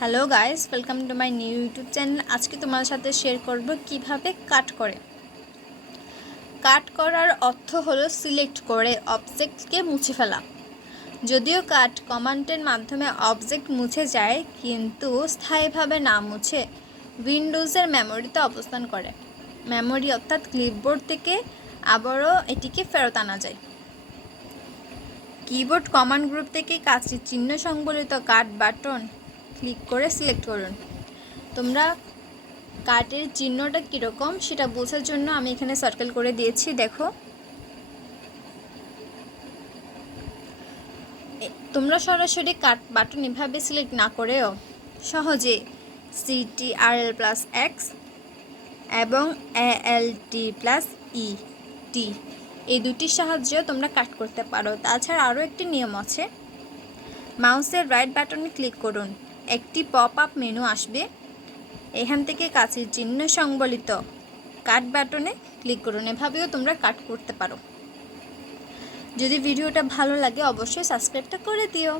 Hello guys, welcome to my new YouTube channel. আজকে তোমার সাথে শেয়ার করব কিভাবে কাট করে। কাট করার অর্থ হলো সিলেক্ট করে অবজেক্টকে মুছে ফেলা। যদিও কাট কমান্ডের মাধ্যমে অবজেক্ট মুছে যায়, কিন্তু স্থায়ীভাবে না মুছে উইন্ডোজের মেমোরিতে অবস্থান করে। মেমোরি অর্থাৎ ক্লিপবোর্ড থেকে আবারও এটিকে ফেরত আনা যায়। কিবোর্ড কমান্ড গ্রুপ থেকে কাজটির চিহ্ন সংবলিত কাট বাটন ক্লিক করে সিলেক্ট করুন। তোমরা কাটের চিহ্নটা কীরকম সেটা বোঝার জন্য আমি এখানে সার্কেল করে দিয়েছি। দেখো, তোমরা সরাসরি কাট বাটন এভাবে সিলেক্ট না করেও সহজে CTRL+X এবং ALT+ET এই দুটির সাহায্যে তোমরা কাট করতে পারো। তাছাড়া আরও একটি নিয়ম আছে। মাউসের রাইট বাটনে ক্লিক করুন, একটি পপ আপ মেনু আসবে। এখান থেকে কাছের চিহ্ন সংবলিত কাট বাটনে ক্লিক করুন। এভাবেও তোমরা কাট করতে পারো। যদি ভিডিওটা ভালো লাগে অবশ্যই সাবস্ক্রাইবটা করে দিও।